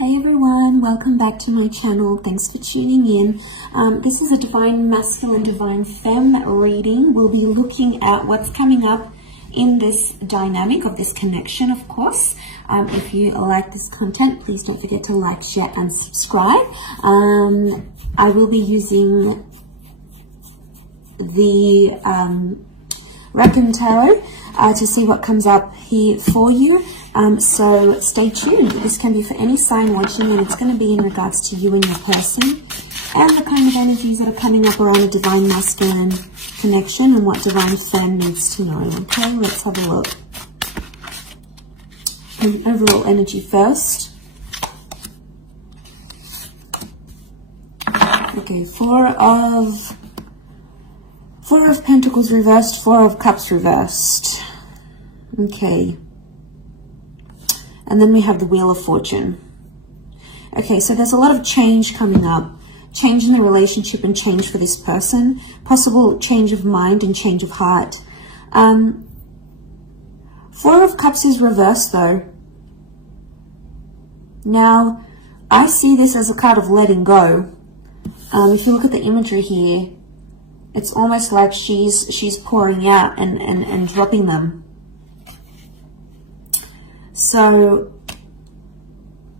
Hey everyone, welcome back to my channel. Thanks for tuning in. This is a Divine Masculine, Divine Femme reading. We'll be looking at what's coming up in this dynamic of this connection, of course. If you like this content, please don't forget to like, share and subscribe. I will be using the Reckon Tarot to see what comes up here for you. So stay tuned. This can be for any sign watching, and it's going to be in regards to you and your person and the kind of energies that are coming up around a divine masculine connection and what divine femme needs to know. Okay, let's have a look. An overall energy first. Okay, Four of Pentacles reversed, Four of Cups reversed. Okay. And then we have the Wheel of Fortune. Okay, so there's a lot of change coming up. Change in the relationship and change for this person. Possible change of mind and change of heart. Four of Cups is reversed though. Now, I see this as a card of letting go. If you look at the imagery here, it's almost like she's pouring out and dropping them. So,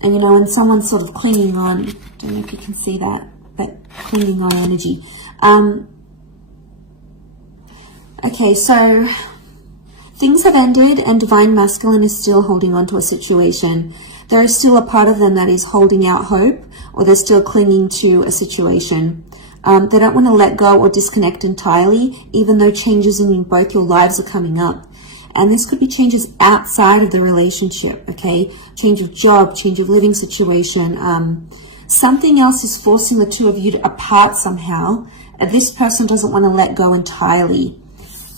and you know, and someone's sort of clinging on, don't know if you can see that, but clinging on energy. Okay, so things have ended and Divine Masculine is still holding on to a situation. There is still a part of them that is holding out hope, or they're still clinging to a situation. They don't want to let go or disconnect entirely, even though changes in both your lives are coming up. And this could be changes outside of the relationship, okay? Change of job, change of living situation. Something else is forcing the two of you apart somehow. This person doesn't want to let go entirely.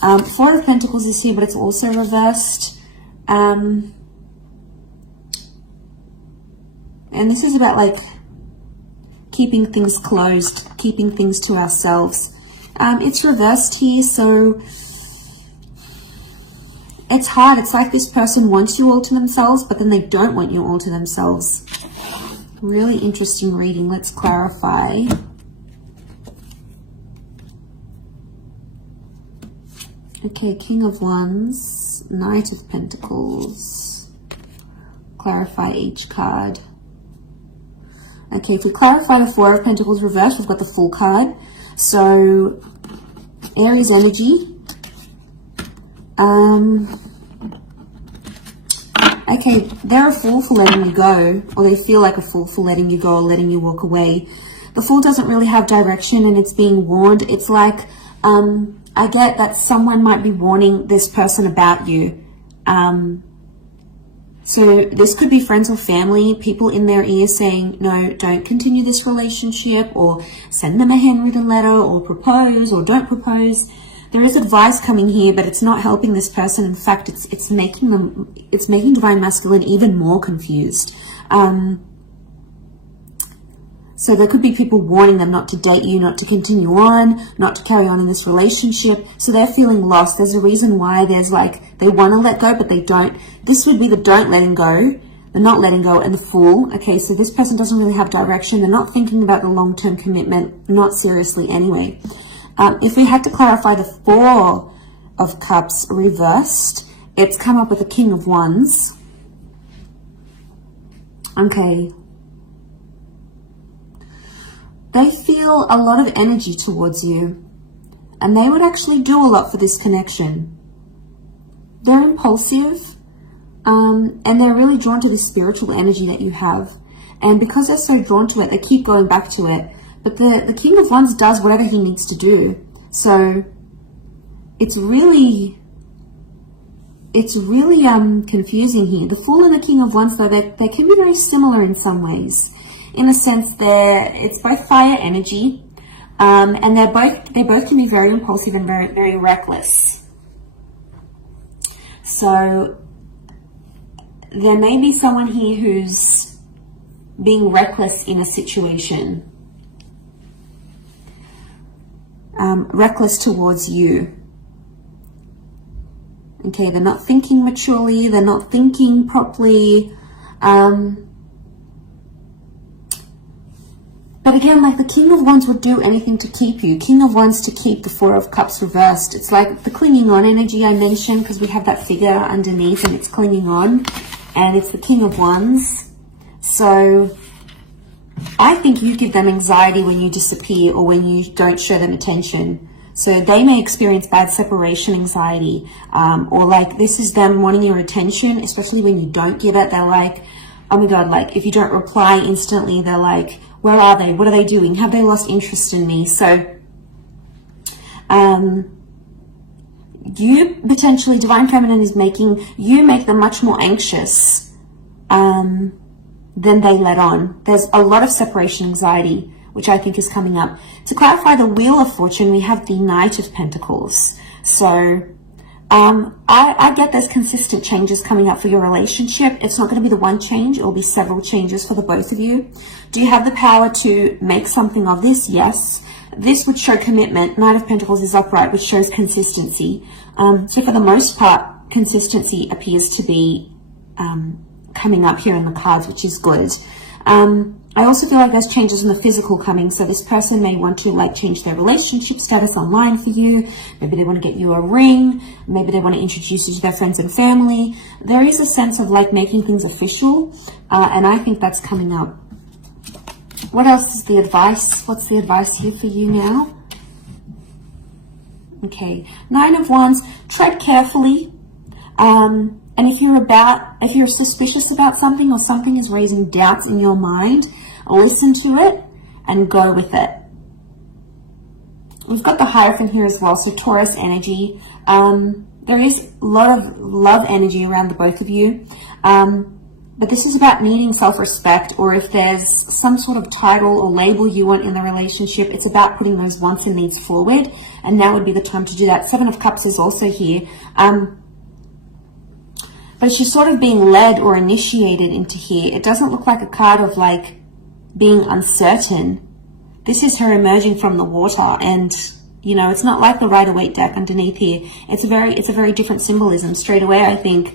Four of Pentacles is here, but it's also reversed. And this is about like keeping things closed, keeping things to ourselves. It's reversed here, so it's hard. It's like this person wants you all to themselves, but then they don't want you all to themselves. Really interesting reading. Let's clarify. Okay, King of Wands, Knight of Pentacles. Clarify each card. Okay, if we clarify the Four of Pentacles reversed, we've got the Fool card. So, Aries energy. Okay, they're a fool for letting you go, or they feel like a fool for letting you go or letting you walk away. The Fool doesn't really have direction and it's being warned. It's like, I get that someone might be warning this person about you. So this could be friends or family, people in their ear saying, no, don't continue this relationship, or send them a handwritten letter, or propose, or don't propose. There is advice coming here, but it's not helping this person. In fact, it's making Divine Masculine even more confused. So there could be people warning them not to date you, not to continue on, not to carry on in this relationship. So they're feeling lost. There's a reason why there's like, they want to let go, but they don't. This would be the don't letting go, the not letting go, and the Fool. Okay, so this person doesn't really have direction. They're not thinking about the long-term commitment, not seriously anyway. If we had to clarify the Four of Cups reversed, it's come up with the King of Wands. Okay. They feel a lot of energy towards you, and they would actually do a lot for this connection. They're impulsive, and they're really drawn to the spiritual energy that you have. And because they're so drawn to it, they keep going back to it. But the King of Wands does whatever he needs to do. So it's really confusing here. The Fool and the King of Wands, though, they can be very similar in some ways. In a sense, it's both fire energy, and they both can be very impulsive and very, very reckless. So there may be someone here who's being reckless in a situation. Reckless towards you. Okay, they're not thinking maturely, they're not thinking properly. But again, like the King of Wands would do anything to keep you. King of Wands to keep the Four of Cups reversed. It's like the clinging on energy I mentioned, because we have that figure underneath and it's clinging on. And it's the King of Wands. So I think you give them anxiety when you disappear or when you don't show them attention. So they may experience bad separation anxiety, or like this is them wanting your attention, especially when you don't give it. They're like, oh my God, like if you don't reply instantly, they're like, where are they? What are they doing? Have they lost interest in me? So you potentially, Divine Feminine is making you make them much more anxious than they let on. There's a lot of separation anxiety, which I think is coming up. To clarify the Wheel of Fortune, we have the Knight of Pentacles. So I get there's consistent changes coming up for your relationship. It's not going to be the one change. It will be several changes for the both of you. Do you have the power to make something of this? Yes. This would show commitment. Knight of Pentacles is upright, which shows consistency. So for the most part, consistency appears to be coming up here in the cards, which is good. I also feel like there's changes in the physical coming. So this person may want to like change their relationship status online for you. Maybe they want to get you a ring. Maybe they want to introduce you to their friends and family. There is a sense of like making things official. And I think that's coming up. What else is the advice? What's the advice here for you now? Okay. Nine of Wands. Tread carefully. And if you're suspicious about something or something is raising doubts in your mind, listen to it and go with it. We've got the Hierophant here as well, so Taurus energy. There is a lot of love energy around the both of you. But this is about needing self-respect, or if there's some sort of title or label you want in the relationship, it's about putting those wants and needs forward. And now would be the time to do that. Seven of Cups is also here. But she's sort of being led or initiated into here. It doesn't look like a card of like being uncertain. This is her emerging from the water, and you know, it's not like the Rider-Waite deck underneath here. It's a very different symbolism straight away. I think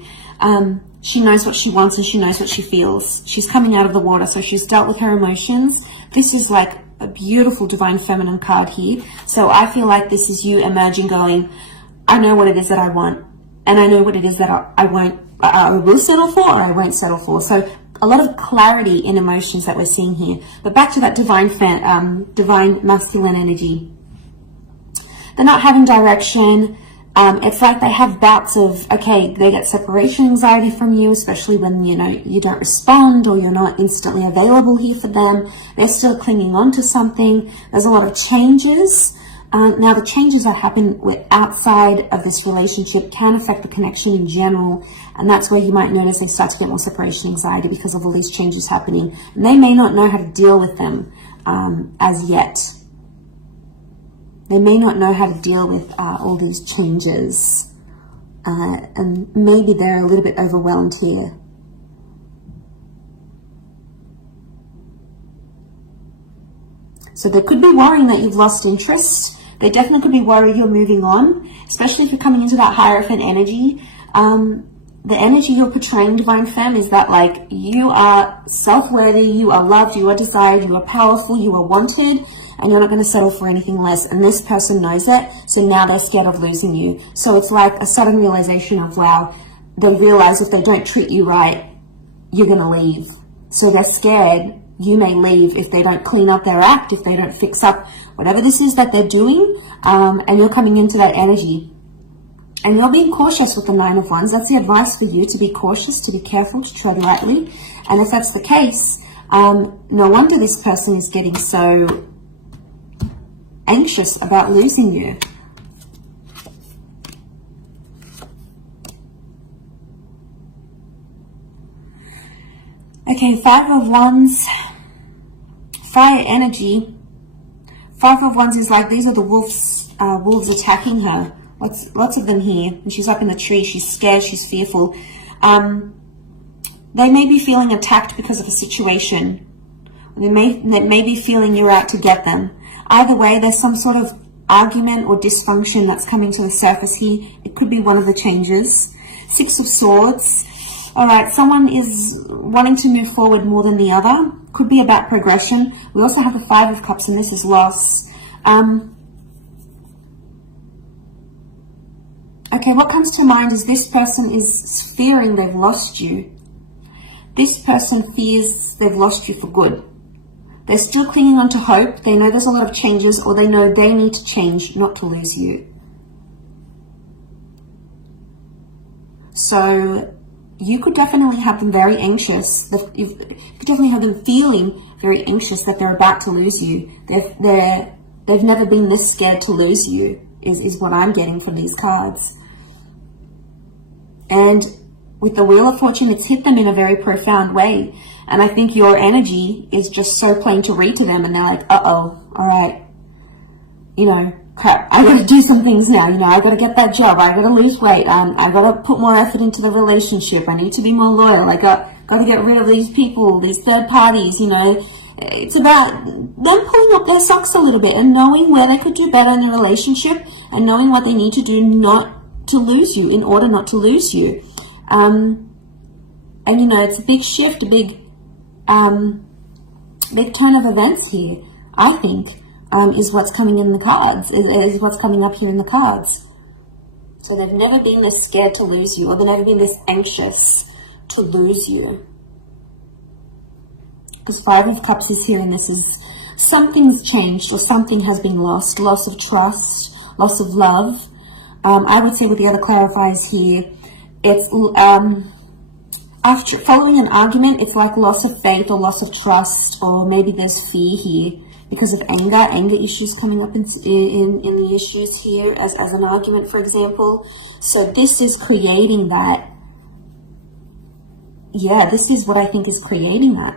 she knows what she wants and she knows what she feels. She's coming out of the water, so she's dealt with her emotions. This is like a beautiful Divine Feminine card here. So I feel like this is you emerging, going, I know what it is that I want, and I know what it is that I will settle for, or I won't settle for. So a lot of clarity in emotions that we're seeing here. But back to that divine masculine energy. They're not having direction. It's like they have bouts of, okay, they get separation anxiety from you, especially when, you know, you don't respond or you're not instantly available here for them. They're still clinging on to something. There's a lot of changes. Now, the changes that happen outside of this relationship can affect the connection in general, and that's where you might notice they start to get more separation anxiety because of all these changes happening. And they may not know how to deal with them as yet. They may not know how to deal with all these changes, and maybe they're a little bit overwhelmed here. So they could be worrying that you've lost interest. They definitely could be worried you're moving on, especially if you're coming into that Hierophant energy. The energy you're portraying, Divine Femme, is that like you are self-worthy, you are loved, you are desired, you are powerful, you are wanted, and you're not going to settle for anything less. And this person knows it, so now they're scared of losing you. So it's like a sudden realization of, wow, they realize if they don't treat you right, you're going to leave. So they're scared you may leave if they don't clean up their act, if they don't fix up whatever this is that they're doing, and you're coming into that energy. And you're being cautious with the Nine of Wands. That's the advice for you, to be cautious, to be careful, to tread lightly. And if that's the case, no wonder this person is getting so anxious about losing you. Okay, Five of Wands, fire energy. Five of Wands is like, these are the wolves attacking her. Lots of them here. And she's up in the tree. She's scared. She's fearful. They may be feeling attacked because of a situation. They may be feeling you're out to get them. Either way, there's some sort of argument or dysfunction that's coming to the surface here. It could be one of the changes. Six of Swords. All right, someone is wanting to move forward more than the other. Could be about progression. We also have the Five of Cups, and this is loss. Okay, what comes to mind is this person is fearing they've lost you. This person fears they've lost you for good. They're still clinging on to hope. They know there's a lot of changes, or they know they need to change not to lose you. So you could definitely have them very anxious. You could definitely have them feeling very anxious that they're about to lose you. They've never been this scared to lose you, is what I'm getting from these cards. And with the Wheel of Fortune, it's hit them in a very profound way. And I think your energy is just so plain to read to them. And they're like, uh-oh, all right, you know, crap, I got to do some things now. You know, I got to get that job. I got to lose weight. I got to put more effort into the relationship. I need to be more loyal. I got to get rid of these people, these third parties, you know. It's about them pulling up their socks a little bit and knowing where they could do better in the relationship and knowing what they need to do not to lose you, in order not to lose you. And you know, it's a big shift, a big turn of events here, I think, is what's coming in the cards, is what's coming up here in the cards. So they've never been this scared to lose you, or they've never been this anxious to lose you. Because Five of Cups is here, and this is something's changed, or something has been lost. Loss of trust, loss of love. I would say with the other clarifiers here, it's after following an argument, it's like loss of faith or loss of trust, or maybe there's fear here because of anger issues coming up in the issues here as an argument, for example. So this is creating that. Yeah, this is what I think is creating that.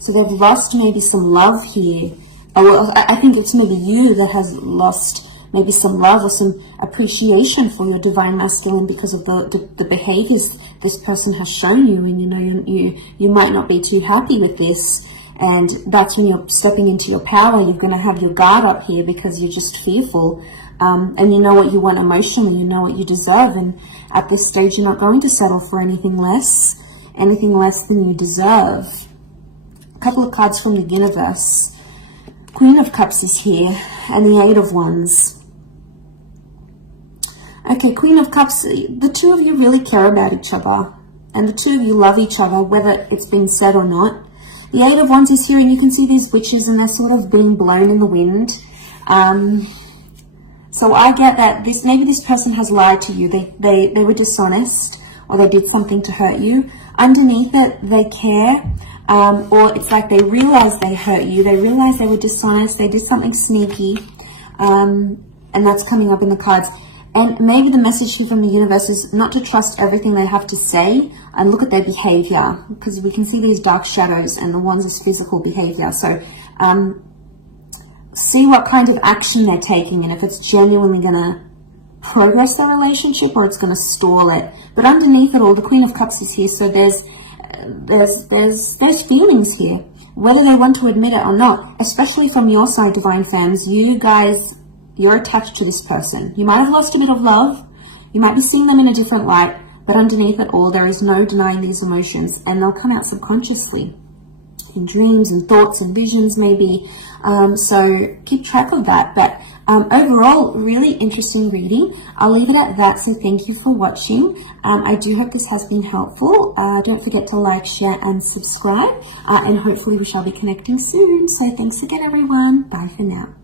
So they've lost maybe some love here. Or I think it's maybe you that has lost maybe some love or some appreciation for your divine masculine because of the behaviors this person has shown you. And you know, you might not be too happy with this, and that's when you're stepping into your power. You're going to have your guard up here because you're just fearful, and you know what you want emotionally, you know what you deserve, and at this stage you're not going to settle for anything less than you deserve. A couple of cards from the universe. Queen of Cups is here, and the Eight of Wands. Okay, Queen of Cups, the two of you really care about each other, and the two of you love each other, whether it's been said or not. The Eight of Wands is here, and you can see these witches, and they're sort of being blown in the wind. So I get that maybe this person has lied to you. They were dishonest, or they did something to hurt you. Underneath it, they care. Or it's like they realize they hurt you. They realize they were dishonest. They did something sneaky. And that's coming up in the cards. And maybe the message here from the universe is not to trust everything they have to say and look at their behavior, because we can see these dark shadows, and the Wands is physical behavior. So see what kind of action they're taking, and if it's genuinely going to progress the relationship or it's going to stall it. But underneath it all, the Queen of Cups is here. So there's feelings here, whether they want to admit it or not, especially from your side, divine fams. You guys, you're attached to this person. You might have lost a bit of love. You might be seeing them in a different light, but underneath it all, there is no denying these emotions, and they'll come out subconsciously in dreams and thoughts and visions maybe. So keep track of that. But overall, really interesting reading. I'll leave it at that. So thank you for watching. I do hope this has been helpful. Don't forget to like, share, and subscribe. And hopefully we shall be connecting soon. So thanks again, everyone. Bye for now.